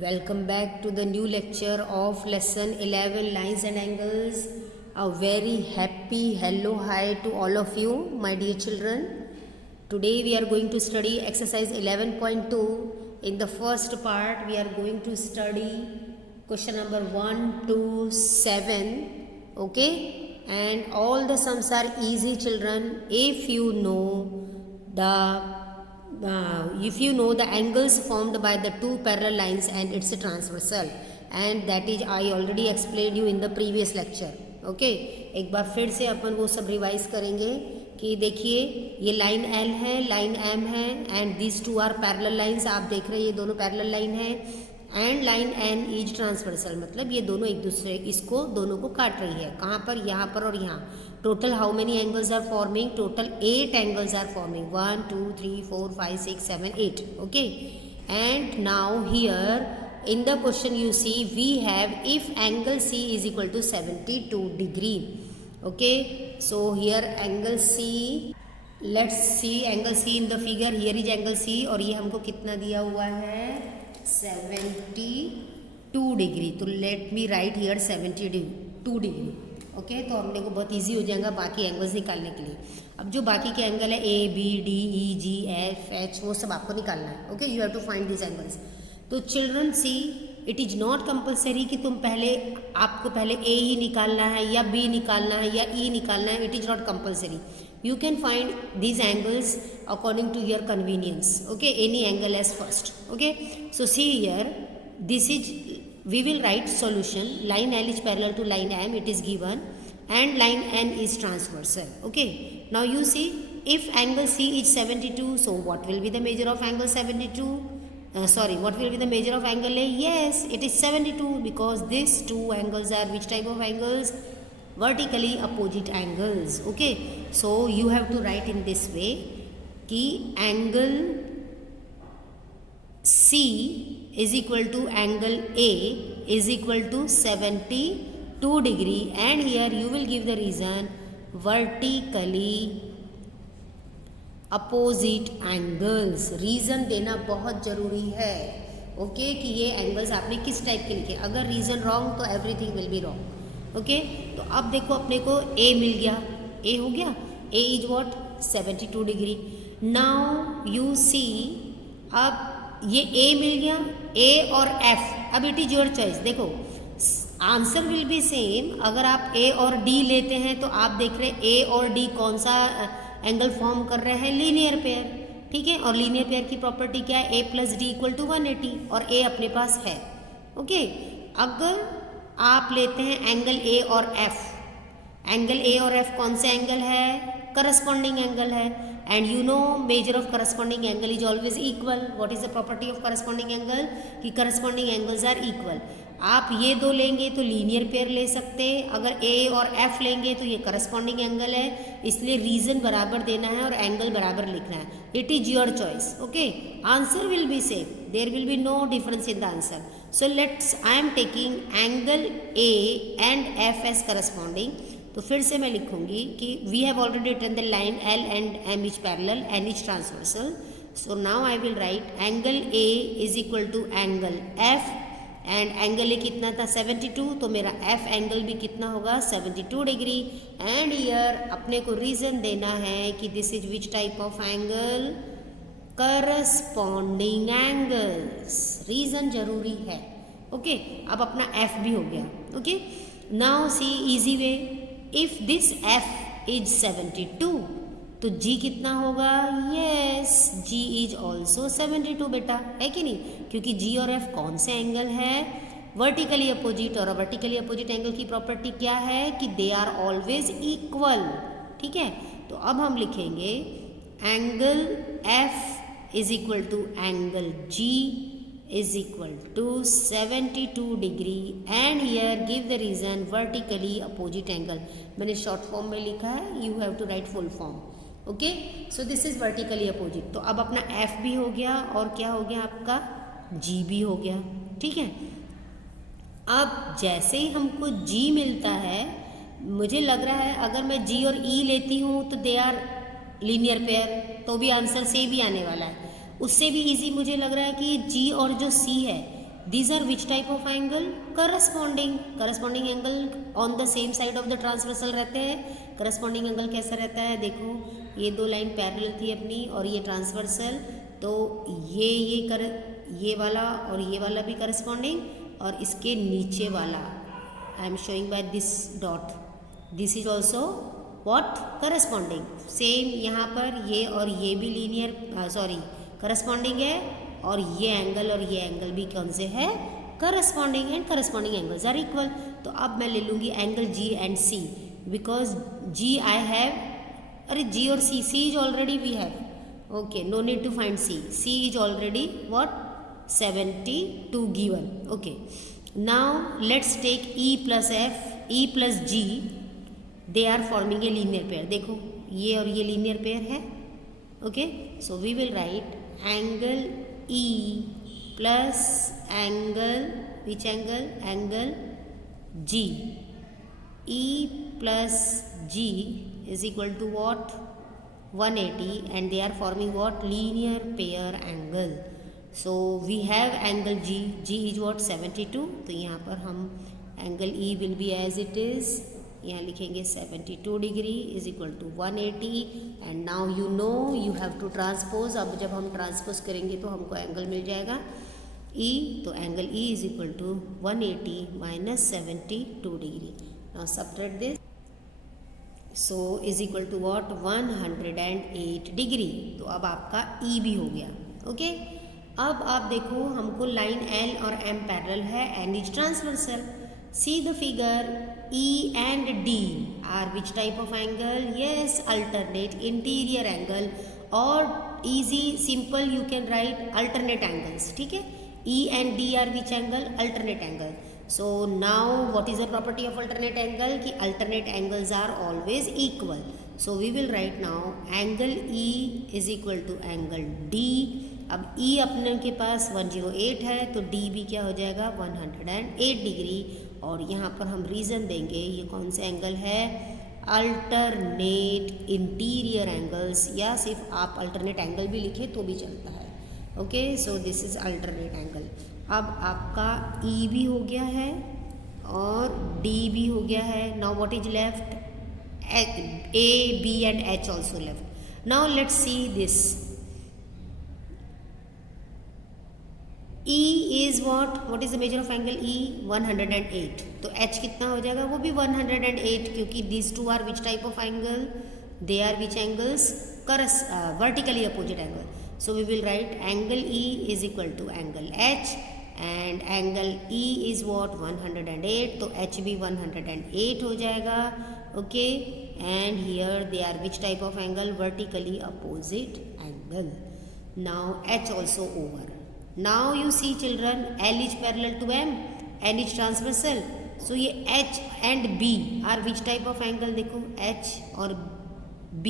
Welcome back to the new lecture of lesson 11 lines and angles. A very happy hello hi to all of you, my dear children. Today we are going to study exercise 11.2. In the first part we are going to study question number 1 to 7. Okay, and all the sums are easy, children, if you know the angles formed by the two parallel lines and its transversal, and that is I already explained you in the previous lecture. Okay एक बार फिर से अपन वो सब revise करेंगे कि देखिए ये line L है, लाइन एम है, and this two are parallel lines. आप देख रहे हैं ये दोनों पैरेलल लाइन है, and line N is transversal, मतलब ये दोनों एक दूसरे इसको दोनों को काट रही है. कहाँ पर? यहाँ पर और यहाँ. Total how many angles are forming? Total 8 angles are forming. 1 2 3 4 5 6 7 8. Okay, and now here in the question you see we have if angle C is equal to 72 degree. Okay, so here angle C, let's see angle C in the figure. Here is angle C और ये हमको कितना दिया हुआ है? 72 degree. तो let me write here 72 degree. Okay, तो हमने को बहुत इजी हो जाएगा बाकी एंगल्स निकालने के लिए. अब जो बाकी के एंगल है A B D E G F H वो सब आपको निकालना है. Okay, you have to find this angles. तो children see it is not compulsory कि आपको पहले ए ही निकालना है या बी निकालना है या ई निकालना है. It is not compulsory. You can find these angles according to your convenience. Okay, any angle as first. Okay, so see here this is we will write solution. Line L is parallel to line M, it is given, and line n is transversal. Okay, now you see if angle C is 72, so what will be the measure of angle 72? What will be the measure of angle A? Yes, it is 72 because these two angles are which type of angles? Vertically opposite angles. Okay, so you have to write in this way कि angle C is equal to angle A is equal to 72 degree, and here you will give the reason vertically opposite angles. Reason देना बहुत ज़रूरी है. Okay, कि ये angles आपने किस type के लिखे. अगर रीज़न रॉन्ग तो everything will be wrong. Okay, तो अब देखो अपने को ए मिल गया. ए हो गया. A is what? 72 degree. Now you see, अब ये ए मिल गया, ए और एफ. अब इट इज योर चॉइस. देखो आंसर विल बी सेम. अगर आप ए और डी लेते हैं तो आप देख रहे हैं ए और डी कौन सा एंगल फॉर्म कर रहे हैं? Linear pair. ठीक है, और लीनियर पेयर की प्रॉपर्टी क्या है? ए प्लस डी इक्वल टू 180, और ए अपने पास है. ओके, अगर आप लेते हैं एंगल ए और एफ, एंगल ए और एफ कौन से एंगल है? करस्पॉन्डिंग एंगल है. And you know measure of corresponding angle is always equal. What is the property of corresponding angle? कि करस्पॉन्डिंग एंगल्स आर इक्वल. आप ये दो लेंगे तो लीनियर पेयर ले सकते. अगर ए और एफ लेंगे तो ये करस्पॉन्डिंग एंगल है, इसलिए रीजन बराबर देना है और एंगल बराबर लिखना है. It is your choice. Okay, answer will be same. There will be no difference in the answer. So let's I am taking angle A and F as corresponding. तो फिर से मैं लिखूंगी कि we have already written the line L and M is parallel, N is transversal. So now I will write angle A is equal to angle F, and angle A कितना था? 72. तो मेरा एफ एंगल भी कितना होगा? 72 degree. And year अपने को reason देना है कि this is which type of angle? Corresponding angles. Reason जरूरी है. ओके, अब अपना एफ भी हो गया. Okay, now see easy way. If this F is 72 तो जी कितना होगा? यस, जी इज ऑल्सो 72 बेटा, है कि नहीं? क्योंकि जी और एफ कौन से एंगल है? Vertically opposite. और वर्टिकली अपोजिट एंगल की प्रॉपर्टी क्या है? कि दे आर ऑलवेज इक्वल. ठीक है, तो अब हम लिखेंगे angle F is equal to angle G is equal to 72 degree, and here give the reason vertically opposite angle. मैंने शॉर्ट फॉर्म में लिखा है, you have to write full form. Okay, so this is vertically opposite. तो अब अपना F भी हो गया और क्या हो गया? आपका जी भी हो गया. ठीक है, अब जैसे ही हमको जी मिलता है, मुझे लग रहा है अगर मैं जी और ई लेती हूँ तो दे आर लीनियर पेयर, तो भी आंसर से भी आने वाला है. उससे भी इजी मुझे लग रहा है कि जी और जो सी है These are which type of angle? Corresponding angle on the same side of the transversal रहते हैं. Corresponding angle कैसा रहता है? देखो ये दो लाइन पैरेलल थी अपनी और ये ट्रांसवर्सल, तो ये वाला और ये वाला भी करस्पॉन्डिंग, और इसके नीचे वाला I am showing by this dot, this is also what? Corresponding. Same यहाँ पर ये और ये भी लीनियर करस्पॉन्डिंग है, और ये एंगल भी कौन से है? Corresponding. And corresponding angles are equal. तो अब मैं ले लूँगी angle G and C, because G I have, अरे जी और C is already we have. Okay, no need to find C. C is already what? 72 given. Okay. Now let's take E plus F, E plus G. They are forming a linear pair. देखो ये और ये linear pair है. Okay. So we will write angle E plus angle, which angle? Angle G. E plus G is equal to what? 180, and they are forming what? Linear pair angle. So we have angle G. G is what? 72. तो यहाँ पर हम angle E will be as it is. यहाँ लिखेंगे 72 degree is equal to 180. and now you know you have to transpose. अब जब हम transpose करेंगे तो हमको angle मिल जाएगा E. तो angle E is equal to 180 minus 72 degree. Now subtract this. So is equal to what? 108 degree. तो अब आपका E भी हो गया. ओके. अब आप देखो हमको लाइन L और M पैरेलल है, N is transversal. See the figure. E and D are which type of angle? Yes, alternate interior angle, और easy simple you can write alternate angles. ठीक है. E and D are which angle? Alternate angle. So now what is the property of alternate angle? कि alternate angles are always equal. So we will write now angle E is equal to angle D. अब E अपने के पास 108 है, तो D भी क्या हो जाएगा? 108 डिग्री. और यहाँ पर हम रीज़न देंगे ये कौन से एंगल है? अल्टरनेट इंटीरियर एंगल्स, या सिर्फ आप अल्टरनेट एंगल भी लिखे तो भी चलता है. Okay. So this is alternate angle. अब आपका E भी हो गया है और D भी हो गया है. Now what is left? A, B and H also left. Now let's see this. E is what? What is the measure of angle E? 108. तो H कितना हो जाएगा? वो भी 108, क्योंकि these two are which type of angle? They are which angles? Vertically opposite angle. So we will write angle E is equal to angle H, and angle E is what? 108. तो H भी 108 हो जाएगा. Okay. And here they are which type of angle? Vertically opposite angle. Now H also over. Now you see children, L is parallel to M, N is transversal. So ये H and B are which type of angle? देखो H और B.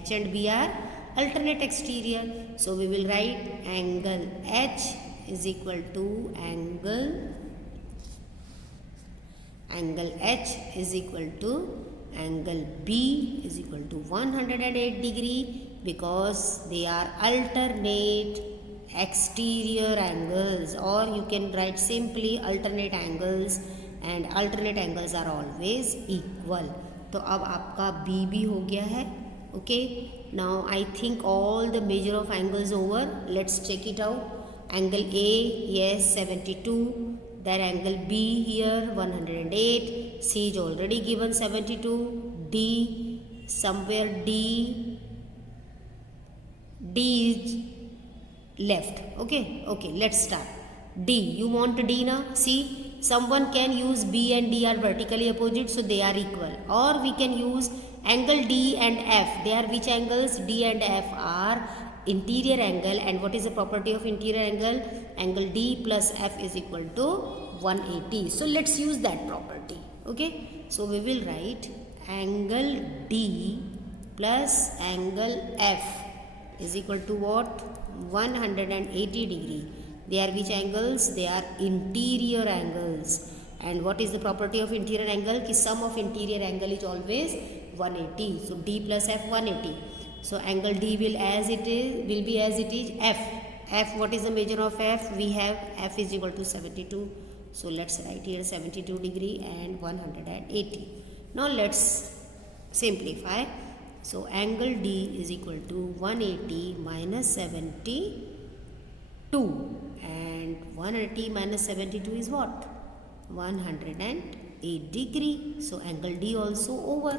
H and B are alternate exterior. So we will write angle H is equal to angle H is equal to angle B is equal to 108 degree, because they are alternate exterior angles, or you can write simply alternate angles, and alternate angles are always equal. तो अब आपका B भी हो गया है. Okay. Now I think all the measure of angles over. Let's check it out. Angle A, yes, 72. Then angle B here 108. C is already given 72. D, somewhere D is left. Okay. Let's start. D. You want D now? See, someone can use B and D are vertically opposite, so they are equal. Or we can use angle D and F. They are which angles? D and F are interior angle. And what is the property of interior angle? Angle D plus F is equal to 180. So let's use that property. Okay. So we will write angle D plus angle F is equal to what? 180 degree. They are which angles? They are interior angles. And what is the property of interior angle? Ki sum of interior angle is always 180. So D plus F 180. So angle D will be as it is F. f, what is the measure of f? We have f is equal to 72. So let's write here 72 degree and 180. Now let's simplify. So angle D is equal to 180 minus 72, and 180 minus 72 is what? 108 degree. So angle D also over.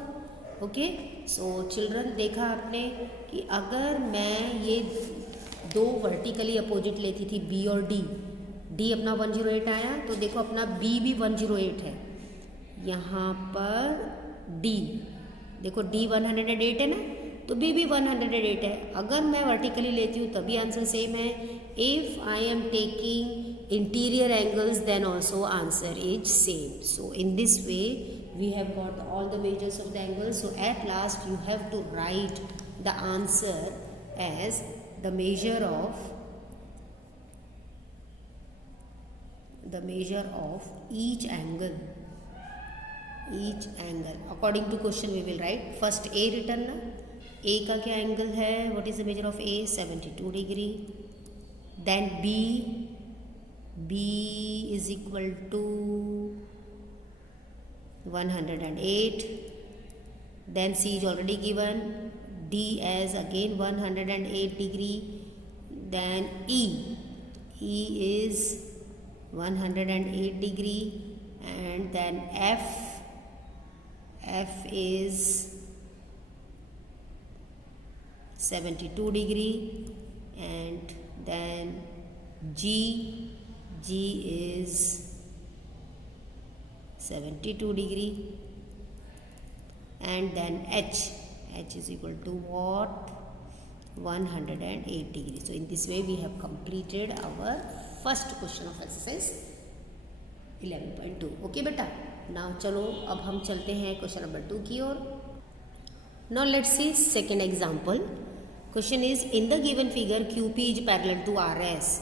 Okay, so children देखा आपने कि अगर मैं ये दो vertically opposite लेती थी B और डी अपना 108 आया, तो देखो अपना बी भी 108 है। यहाँ पर डी देखो डी 108 है ना, तो बी भी 108 है। अगर मैं वर्टिकली लेती हूँ तभी आंसर सेम है। If I am taking interior angles then also answer is same. So in this way we have got all the measures of the angle. So at last you have to write the answer as the measure of each angle according to question we will write. First A written ना, A का क्या angle है? What is the measure of A? 72 degree. Then B is equal to 108. Then C is already given. D as again 108 degree. Then E is 108 degree, and then F is 72 degree, and then G is 72 degree, and then H is equal to what? 108 degree. So in this way we have completed our first question of exercise 11.2. okay बेटा, now चलो अब हम चलते हैं question number 2 की ओर. Now let's see second example. Question is, in the given figure QP is parallel to RS.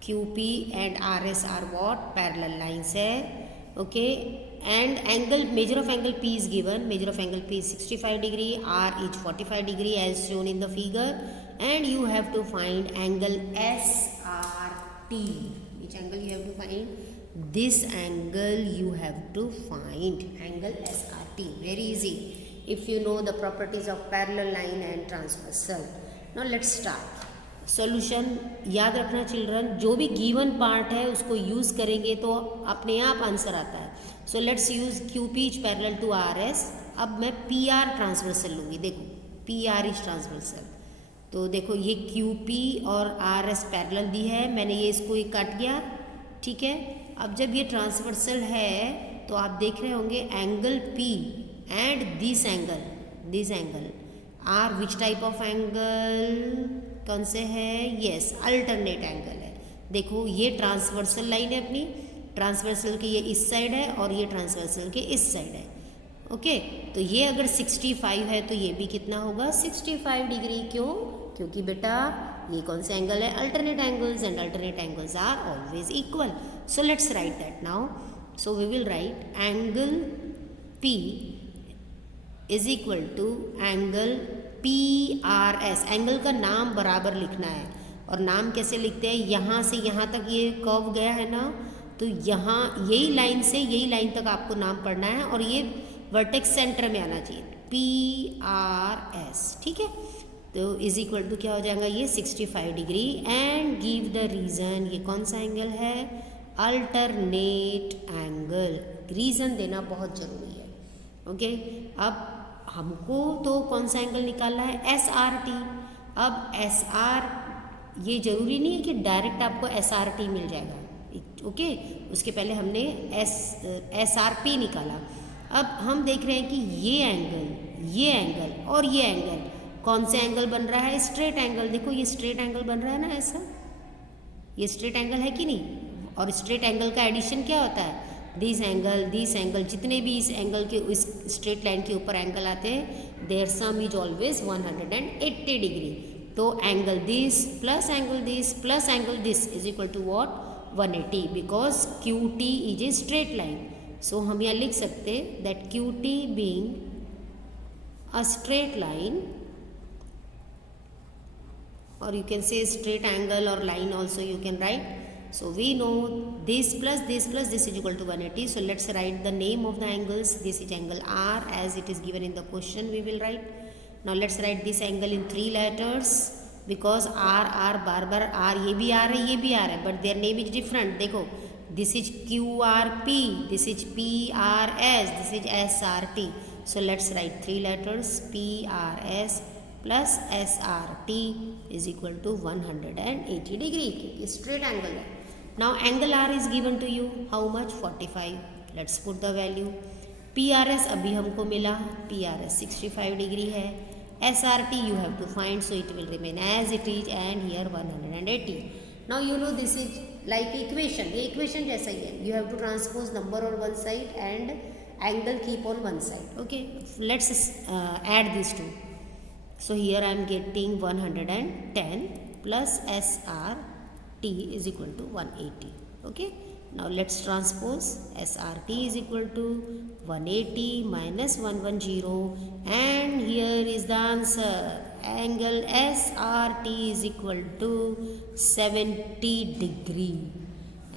QP and RS are what? Parallel lines है. Okay, and angle, measure of angle P is given. Measure of angle P is 65 degree, R is 45 degree as shown in the figure, and you have to find angle SRT. Which angle you have to find? This angle you have to find, angle SRT. Very easy if you know the properties of parallel line and transversal. Now let's start. Solution याद रखना children, जो भी given part है उसको use करेंगे तो अपने आप आंसर आता है. So let's use Q P is parallel to R S. अब मैं पी आर ट्रांसवर्सल लूँगी. देखो पी आर इज ट्रांसवर्सल, तो देखो ये क्यू पी और आर एस पैरेलल दी है. मैंने ये इसको एक काट गया, ठीक है. अब जब ये ट्रांसवर्सल है तो आप देख रहे होंगे angle P and this angle are which type of angle? कौन से है? यस, अल्टरनेट एंगल है. देखो ये ट्रांसवर्सल लाइन है अपनी, ट्रांसवर्सल के ये इस साइड है और ये ट्रांसवर्सल के इस साइड है. ओके, तो ये अगर 65 है तो ये भी कितना होगा? 65 डिग्री. क्यों? क्योंकि बेटा ये कौन से एंगल है? Alternate angles, and alternate angles are always equal. So let's write that now. So we will write angle P is equal to angle PRS. Angle का नाम बराबर लिखना है. और नाम कैसे लिखते हैं? यहाँ से यहाँ तक ये कर्व गया है ना, तो यहाँ यही लाइन से यही लाइन तक आपको नाम पढ़ना है और ये वर्टेक्स सेंटर में आना चाहिए. PRS, ठीक है. तो इज इक्वल टू क्या हो जाएगा? ये 65 degree. And give the reason. ये कौन सा एंगल है? Alternate angle. रीज़न देना बहुत ज़रूरी है. ओके, अब हमको तो कौन सा एंगल निकालना है? SRT. अब SR, ये ज़रूरी नहीं है कि डायरेक्ट आपको SRT मिल जाएगा. ओके, उसके पहले हमने SRP निकाला. अब हम देख रहे हैं कि ये एंगल और ये एंगल, कौन से एंगल बन रहा है? Straight angle. देखो ये स्ट्रेट एंगल बन रहा है ना, ऐसा. ये स्ट्रेट एंगल है कि नहीं? और स्ट्रेट एंगल का एडिशन क्या होता है? दिस एंगल, जितने भी इस एंगल के, इस स्ट्रेट लाइन के ऊपर एंगल आते हैं, there sum is always 180 degree. तो angle this plus angle this is equal to what? 180, because Q T is a straight line. So हम यहाँ लिख सकते that Q T being a straight line or you can say straight angle or line also you can write. So we know this plus this is equal to 180. So let's write the name of the angles. This is angle R as it is given in the question we will write. Now let's write this angle in 3 letters because R bar bar R ये भी R है ये भी R है but their name is different. देखो this is QRP, this is PRS, this is SRT. So let's write 3 letters PRS plus SRT is equal to 180 degree. Straight angle है. Now angle R is given to you. How much? 45. Let's put the value. PRS अभी हमको मिला. PRS 65 degree है. SRT you have to find, so it will remain as it is and here 180. Now you know this is like equation. ये equation जैसा ही है. You have to transpose number on one side and angle keep on one side. Okay. Let's add these two. So here I am getting 110 plus SRT is equal to 180. Okay. Now let's transpose. SRT is equal to 180 minus 110 and here is the answer. Angle SRT is equal to 70 degree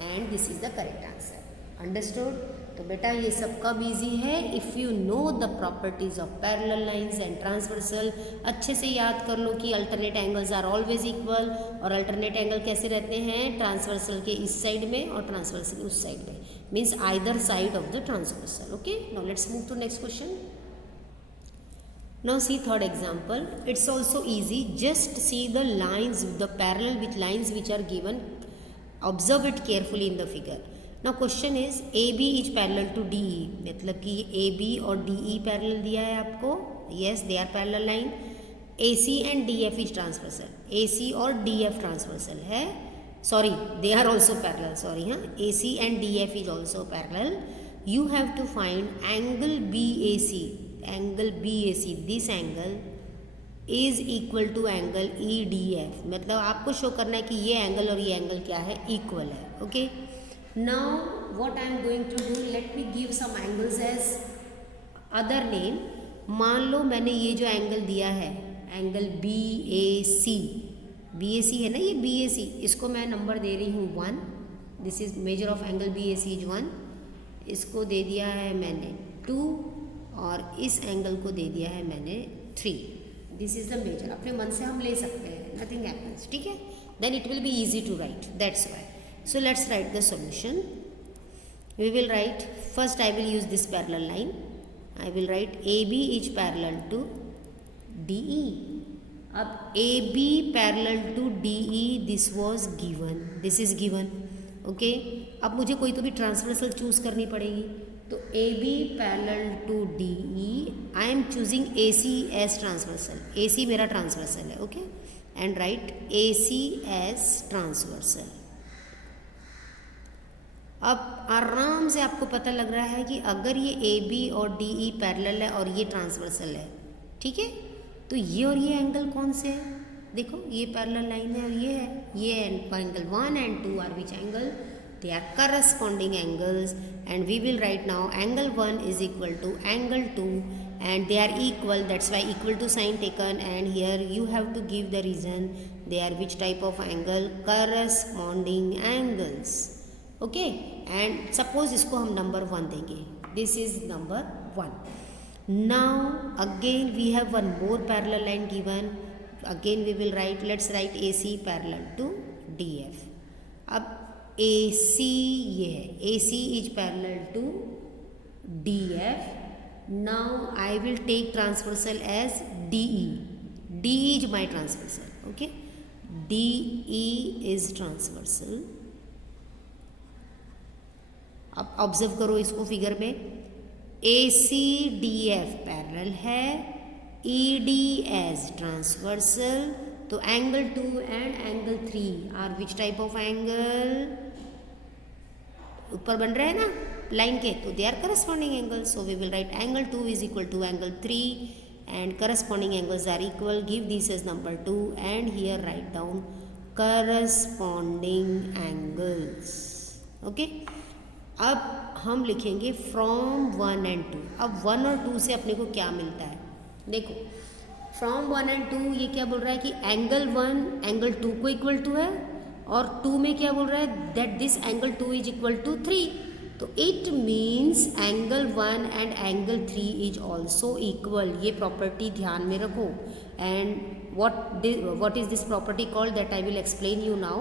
and this is the correct answer. Understood? तो बेटा ये सब कब easy है? If you know the properties of parallel lines and transversal. अच्छे से याद कर लो कि alternate angles are always equal. और अल्टरनेट एंगल कैसे रहते हैं? ट्रांसवर्सल के इस साइड में और ट्रांसवर्सल के उस साइड में. Means either side of the transversal. Okay. Now let's move to next question. Now see third example. It's also easy. Just see the lines, the parallel with lines which are given. Observe it carefully in the figure. Now question is AB is parallel to DE. मतलब कि AB और DE parallel दिया है आपको. Yes, they are parallel line. AC and DF is transversal. AC और DF transversal है. Sorry, they are also parallel. Sorry, हाँ. AC and DF is also parallel. You have to find angle BAC. Angle BAC, this angle is equal to angle EDF. मतलब आपको show करना है कि ये angle और ये एंगल क्या है? इक्वल है. Okay. Now what I am going to do, let me give some angles as other name. मान लो मैंने ये जो एंगल दिया है एंगल BAC, BAC है ना ये BAC, इसको मैं नंबर दे रही हूँ 1. This is major of angle BAC is 1. इसको दे दिया है मैंने 2 और इस एंगल को दे दिया है मैंने 3. This is the major. अपने मन से हम ले सकते हैं, नथिंग हैपन्स. ठीक है. Then it will be easy to write. That's why. So let's write the solution. We will write first I will use this parallel line. I will write AB is parallel to DE. अब AB parallel to DE this was given. This is given. Okay. अब मुझे कोई तो भी transversal choose करनी पड़ेगी. तो AB parallel to DE, I am choosing AC as transversal. AC मेरा ट्रांसवर्सल है. Okay. And write AC as transversal. अब आराम से आपको पता लग रहा है कि अगर ये AB और DE पैरेलल है और ये ट्रांसवर्सल है, ठीक है, तो ये और ये एंगल कौन से है? देखो ये पैरेलल लाइन है और ये है. ये angle 1 and 2 are which angle? They are corresponding angles and we will write now angle 1 is equal to angle 2 and they are equal. That's why equal to sign taken and here you have to give the reason. They are which type of angle? Corresponding angles. Okay. And suppose इसको हम number 1 देंगे. This is number 1. Now again we have one more parallel line given. Again we will write, let's write AC parallel to DF. अब AC ये है. AC is parallel to DF. Now I will take transversal as DE. DE is my transversal. Okay. DE is transversal. अब observe करो इसको figure में. AC DF parallel है. ED as transversal. तो angle 2 and angle 3 are which type of angle? ऊपर बन रहे हैं ना लाइन के, तो they are corresponding angle. So we will write angle 2 is equal to angle 3 and corresponding angles are equal. Give this as number 2 and here write down corresponding angles. Okay. अब हम लिखेंगे फ्रॉम 1 and 2. अब 1 और 2 से अपने को क्या मिलता है? देखो फ्रॉम 1 एंड 2 ये क्या बोल रहा है कि एंगल 1 एंगल 2 को इक्वल टू है, और 2 में क्या बोल रहा है that this angle 2 is equal to 3. तो it means angle 1 and angle 3 is also equal. ये प्रॉपर्टी ध्यान में रखो. And what is this property called that I will explain you now.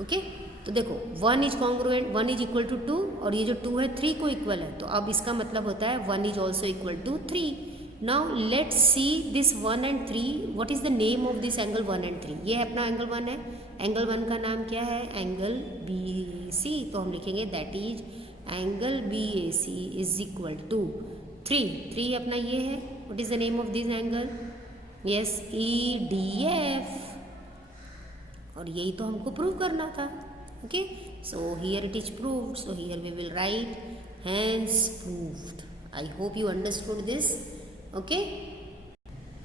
Okay तो देखो 1 is congruent, 1 is equal to 2, और ये जो 2 है 3 को इक्वल है. तो अब इसका मतलब होता है 1 is also equal to 3. Now let's see this 1 and 3. What is the name of this angle 1 and 3? ये अपना एंगल 1 है. एंगल 1 का नाम क्या है? Angle BAC. तो हम लिखेंगे that is angle BAC is equal to 3 अपना ये है. What is the name of this angle? Yes, EDF. और यही तो हमको प्रूव करना था. Okay so here it is proved. So here we will write hence proved. I hope you understood this. Okay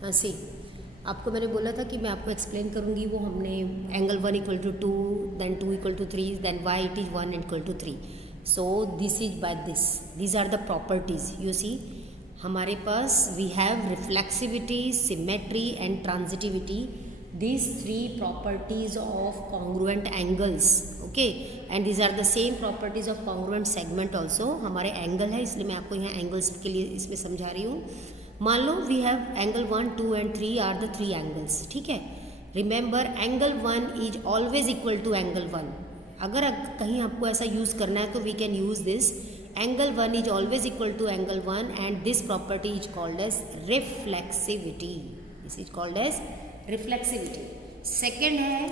हाँ सी, आपको मैंने बोला था कि मैं आपको एक्सप्लेन करूँगी. वो हमने angle 1 equal to 2, then 2 equal to 3, then why it is 1 equal to 3. So this is by this, these are the properties. You see हमारे पास we have reflexivity, symmetry and transitivity. these 3 properties of congruent angles. okay and these are the same properties of congruent segment also. हमारे angle है इसलिए मैं आपको यहाँ angles के लिए इसमें समझा रही हूँ. मान लो we have angle 1, 2 and 3 are the 3 angles. ठीक है, remember angle 1 is always equal to angle 1. अगर कहीं आपको ऐसा यूज़ करना है तो we can use this. Angle 1 is always equal to angle 1 and this property is called as reflexivity. This is called as reflexivity. Second है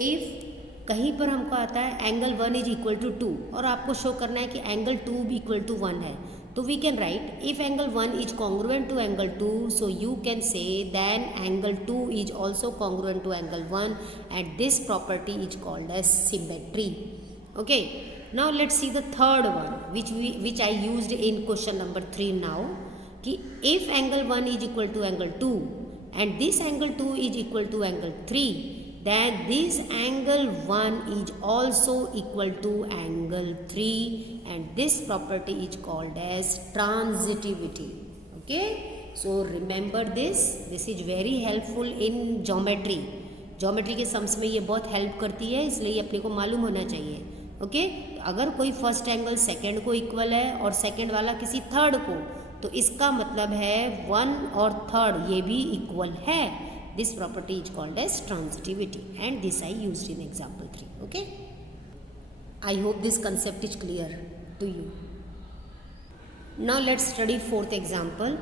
if कहीं पर हमको आता है एंगल 1 इज इक्वल टू 2 और आपको शो करना है कि एंगल 2 भी इक्वल टू 1 है, तो we can write if angle 1 is congruent to angle 2, so you can say then angle 2 is also congruent to angle 1 and this property is called as symmetry. Okay now let's see the third one which I used in question number 3 now, कि if angle 1 is equal to angle 2 and this angle 2 is equal to angle 3, then this angle 1 is also equal to angle 3 and this property is called as transitivity. Okay, so remember this is very helpful in geometry. के sums में ये बहुत help करती है, इसलिए ये अपने को मालूम होना चाहिए. ओके अगर कोई फर्स्ट एंगल सेकेंड को इक्वल है और सेकेंड वाला किसी थर्ड को, तो इसका मतलब है 1 और 3 ये भी इक्वल है. This property is called as transitivity and this I used in example 3. Okay I hope this concept is clear to you. Now let's study fourth example.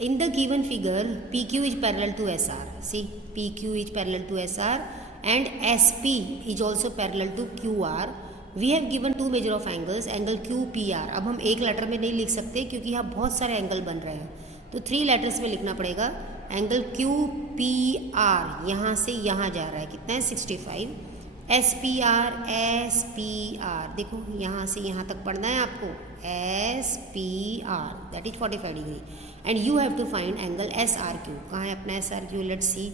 In the given figure PQ is parallel to SR. See PQ is parallel to SR and SP is also parallel to QR. We have given 2 measure of angles, angle QPR. अब हम एक letter में नहीं लिख सकते क्योंकि यहाँ बहुत सारे एंगल बन रहे हैं, तो 3 लेटर्स में लिखना पड़ेगा. एंगल QPR यहाँ से यहाँ जा रहा है, कितना है 65. SPR देखो यहाँ से यहाँ तक पढ़ना है आपको. SPR that is 45 degree and you have to find angle SRQ. कहाँ है अपना SRQ? लेट्स सी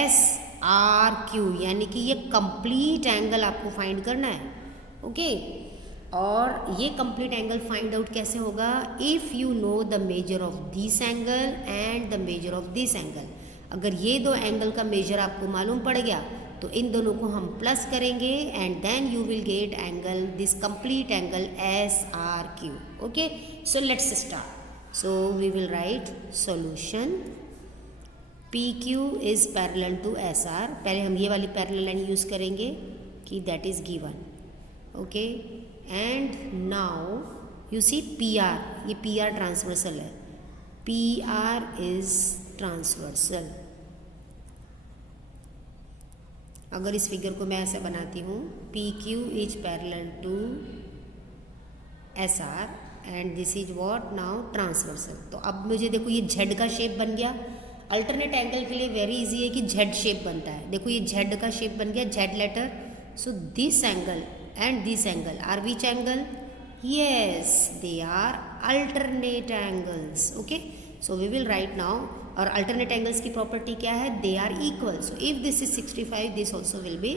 SRQ, यानी कि ये कंप्लीट एंगल आपको फाइंड करना है. ओके और ये कंप्लीट एंगल फाइंड आउट कैसे होगा? If you know the measure of this angle and the measure of this angle. अगर ये 2 एंगल का मेजर आपको मालूम पड़ गया तो इन दोनों को हम प्लस करेंगे and then you will get angle this complete angle SRQ. Okay so let's start. So we will write solution. PQ is parallel to SR. पहले हम ये वाली पैरेलल लाइन यूज़ करेंगे कि that is given. okay and now you see PR, ये PR transversal है. PR is transversal. अगर इस फिगर को मैं ऐसे बनाती हूँ PQ is parallel to SR and this is what now transversal. तो अब मुझे देखो ये Z का शेप बन गया. अल्टरनेट एंगल के लिए वेरी इजी है कि Z शेप बनता है. देखो ये Z का शेप बन गया, Z letter. So this angle and this angle are which angle? Yes, they are alternate angles. Okay, so we will write now. और alternate angles की property क्या है? They are equal. So if this is 65, this also will be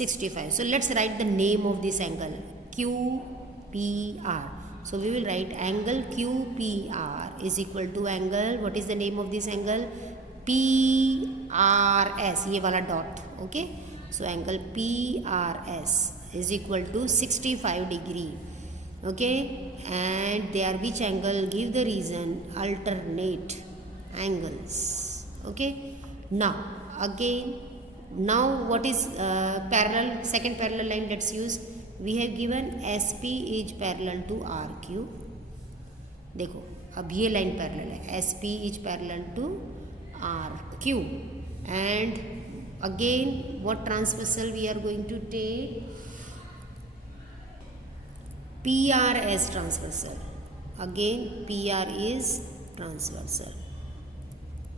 65. So let's write the name of this angle, QPR. So we will write angle QPR is equal to angle. What is the name of this angle? PRS, ये वाला dot, okay. So angle PRS is equal to 65 degree, okay. And they are which angle, give the reason, alternate angles, okay. Now again, now what is parallel, second parallel line, let's use. We have given SP is parallel to RQ. देखो अब ये line parallel है, SP is parallel to RQ, and again what transversal we are going to take, PR as transversal, again PR is transversal.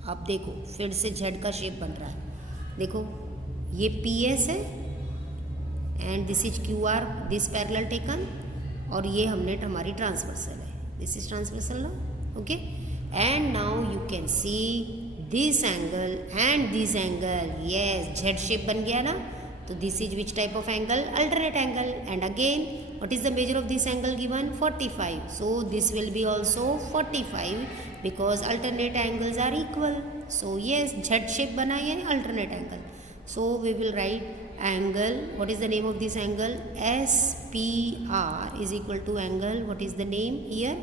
अब देखो फिर से Z का shape बन रहा है, देखो ये PS है and this is QR, this parallel taken, और ये हमने हमारी ट्रांसवर्सल है, दिस इज ट्रांसवर्सल ना, okay. And now you can see this angle and this angle, yes Z shape बन गया ना, तो this is which type of angle, alternate angle. And again what is the measure of this angle given, 45, so this will be also 45 because alternate angles are equal, so yes Z shape बना है alternate angle. So we will write angle, what is the name of this angle, SPR is equal to angle, what is the name here,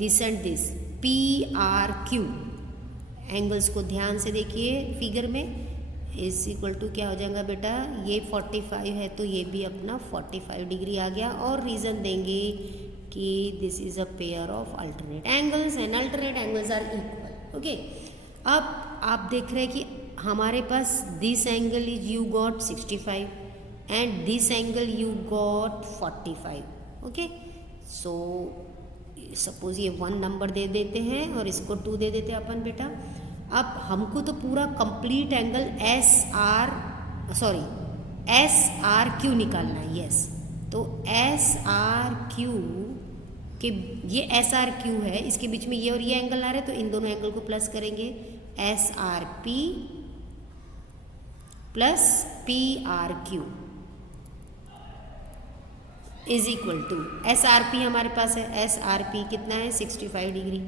this and this, PRQ। Angles को ध्यान से देखिए figure में, is equal to क्या हो जाएगा बेटा, ये 45 है तो ये भी अपना 45 डिग्री आ गया, और रीज़न देंगे कि this is a pair of alternate angles and alternate angles are equal, okay. अब आप देख रहे हैं कि हमारे पास this angle is you got 65 and this angle you got 45, okay. So suppose ये 1 नंबर दे देते हैं और इसको 2 दे देते हैं अपन बेटा। अब हमको तो पूरा कंप्लीट एंगल SRQ निकालना है, यस। तो SRQ के, ये SRQ है, इसके बीच में ये और ये एंगल आ रहा है, तो इन दोनों एंगल को प्लस करेंगे, SRP plus PRQ is equal to, SRP हमारे पास है, SRP कितना है 65 डिग्री,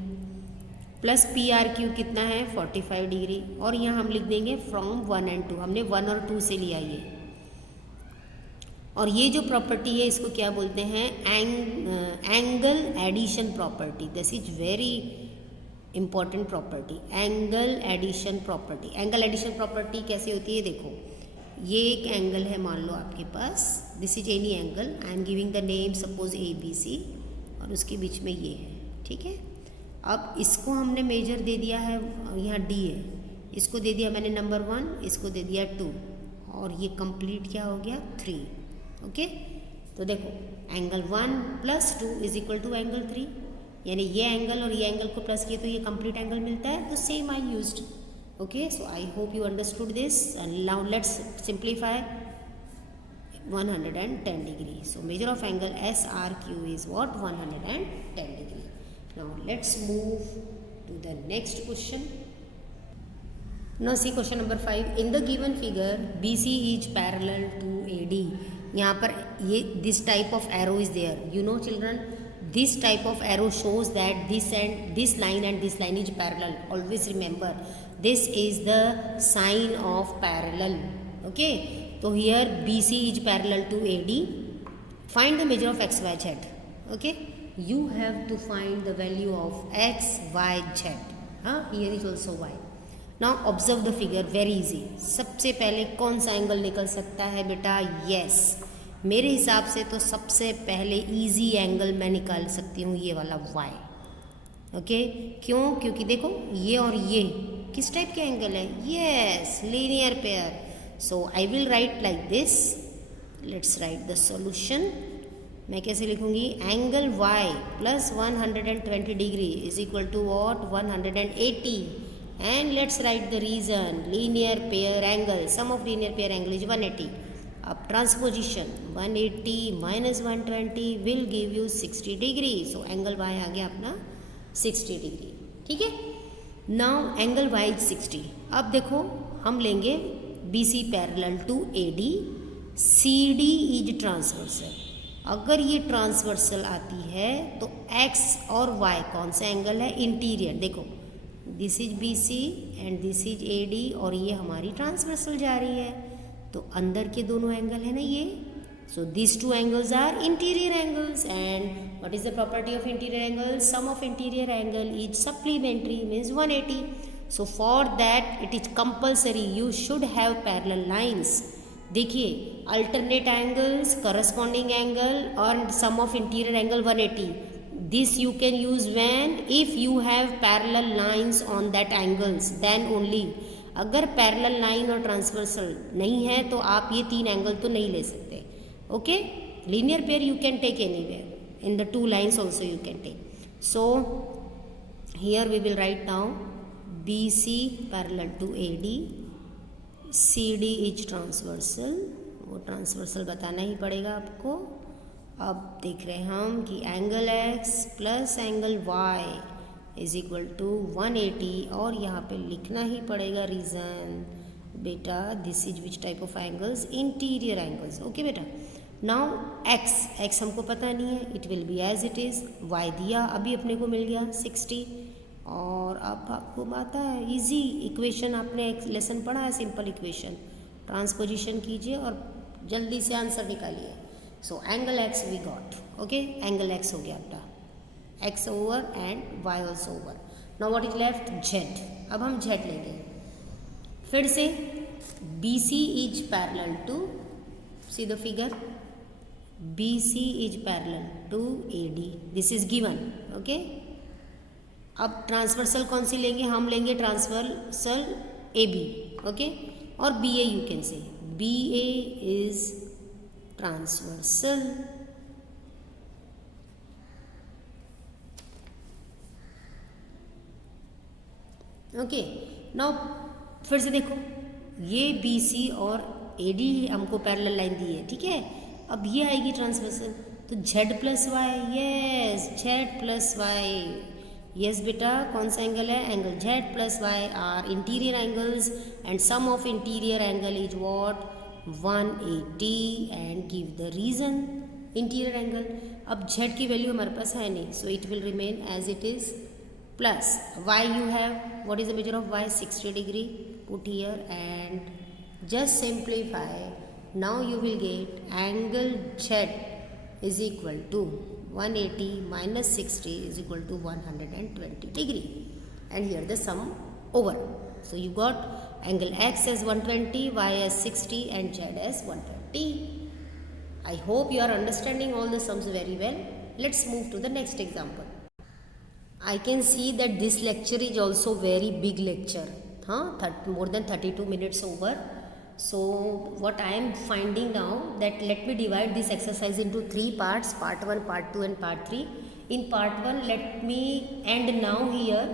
प्लस PRQ कितना है 45 डिग्री, और यहाँ हम लिख देंगे फ्रॉम 1 and 2, हमने 1 और 2 से लिया ये। और ये जो प्रॉपर्टी है इसको क्या बोलते हैं, angle addition property, this is very important property, angle addition property. Angle addition property कैसे होती है, देखो ये एक एंगल है, मान लो आपके पास, this is any angle, I am giving the name suppose ABC, और उसके बीच में ये है, ठीक है। अब इसको हमने मेजर दे दिया है, यहाँ D है, इसको दे दिया मैंने नंबर 1, इसको दे दिया 2, और ये कंप्लीट क्या हो गया 3, ओके। तो देखो angle 1 plus 2 is equal to angle 3, यानी ये एंगल और ये एंगल को प्लस किए तो ये कंप्लीट एंगल मिलता है, तो same I used, okay. So I hope you understood this, and now let's simplify 110 degree. So measure of angle SRQ is what, 110 degree. Now let's move to the next question. Now see question number 5, in the given figure BC is parallel to AD। यहाँ पर ये this type of arrow is there, you know children, this type of arrow shows that this line and this line is parallel. Always remember this is the sign of parallel, okay. So here BC is parallel to AD. Find the measure of XYZ, okay. You have to find the value of XYZ, here is also Y. Now observe the figure, very easy. सबसे पहले कौन सा angle निकल सकता है बेटा, yes, मेरे हिसाब से तो सबसे पहले इजी एंगल मैं निकाल सकती हूँ ये वाला Y, ओके। क्यों, क्योंकि देखो ये और ये किस टाइप के एंगल है, yes, linear pair. So I will write like this, let's write the solution. मैं कैसे लिखूंगी, angle Y plus 120 degree is equal to what, 180, and let's write the reason, linear pair angle, sum of linear pair angle is 180। अब transposition 180 minus 120 will give you 60 degree, so angle Y आ गया अपना 60 degree, ठीक है। Now angle Y is 60। अब देखो हम लेंगे BC parallel to AD, CD is transversal. अगर ये ट्रांसवर्सल आती है तो X और Y कौन सा एंगल है, इंटीरियर। देखो this is BC and this is AD और ये हमारी ट्रांसवर्सल जा रही है, तो अंदर के दोनों एंगल है ना ये. So this two angles are interior angles and what is the property of interior angle? Sum of interior angle is supplementary means 180. So for that it is compulsory you should have parallel lines. देखिए alternate angles, corresponding angle और sum of interior angle 180. This you can use when if you have parallel lines on that angles then only. अगर parallel line और transversal नहीं है तो आप ये तीन एंगल तो नहीं ले सकते. Okay, linear pair you can take anywhere, in the two lines also you can take. So here we will write down BC parallel to AD, CD is transversal. वो ट्रांसवर्सल बताना ही पड़ेगा आपको. अब देख रहे हैं हम कि angle X plus angle Y is equal to 180 और यहाँ पे लिखना ही पड़ेगा रीज़न. बेटा this is which type of angles? Interior angles. Okay बेटा. नाउ X हमको पता नहीं है, it will be as it is. Y दिया अभी अपने को मिल गया 60. और अब आपको पता है इजी इक्वेशन, आपने एक लेसन पढ़ा है सिंपल इक्वेशन. ट्रांसपोजिशन कीजिए और जल्दी से आंसर निकालिए. So angle X we got. Okay, angle X हो गया आपका. X over and Y also over. Now what is left? Z. अब हम Z लेंगे फिर से. BC is parallel to, see the figure, BC is parallel to AD. This is given. Okay, अब transversal कौन सी लेंगे? हम लेंगे ट्रांसवर्सल AB. ओके, और BA you can say. BA is transversal. Okay, now फिर से देखो ये BC और AD हमको पैरेलल लाइन दी है. ठीक है, अब ये आएगी ट्रांसवर्सल, तो Z प्लस वाई. यस, Z प्लस वाई. यस बेटा, कौन सा एंगल है? Angle Z plus Y are interior angles and sum of interior angle is what? 180 and give the reason interior angle. अब Z की वैल्यू हमारे पास है नहीं, so it will remain as it is. Plus Y you have, what is the measure of Y? 60 degree. Put here and just simplify. Now you will get angle Z is equal to 180 minus 60 is equal to 120 degree. And here the sum over. So you got angle X as 120, Y as 60 and Z as 120. I hope you are understanding all the sums very well. Let's move to the next example. I can see that this lecture is also very big lecture. More than 32 minutes over. So what I am finding now that let me divide this exercise into 3 parts. Part 1, Part 2 and Part 3. In Part 1 let me end now here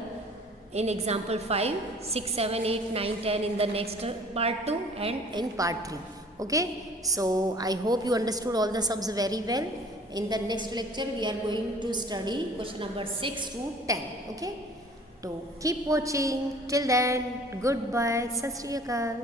in example 5, 6, 7, 8, 9, 10 in the next Part 2 and in Part 3. Okay. So I hope you understood all the sums very well. In the next lecture we are going to study question number 6 to 10. Okay. So keep watching. Till then, goodbye. Sat Sri Akal.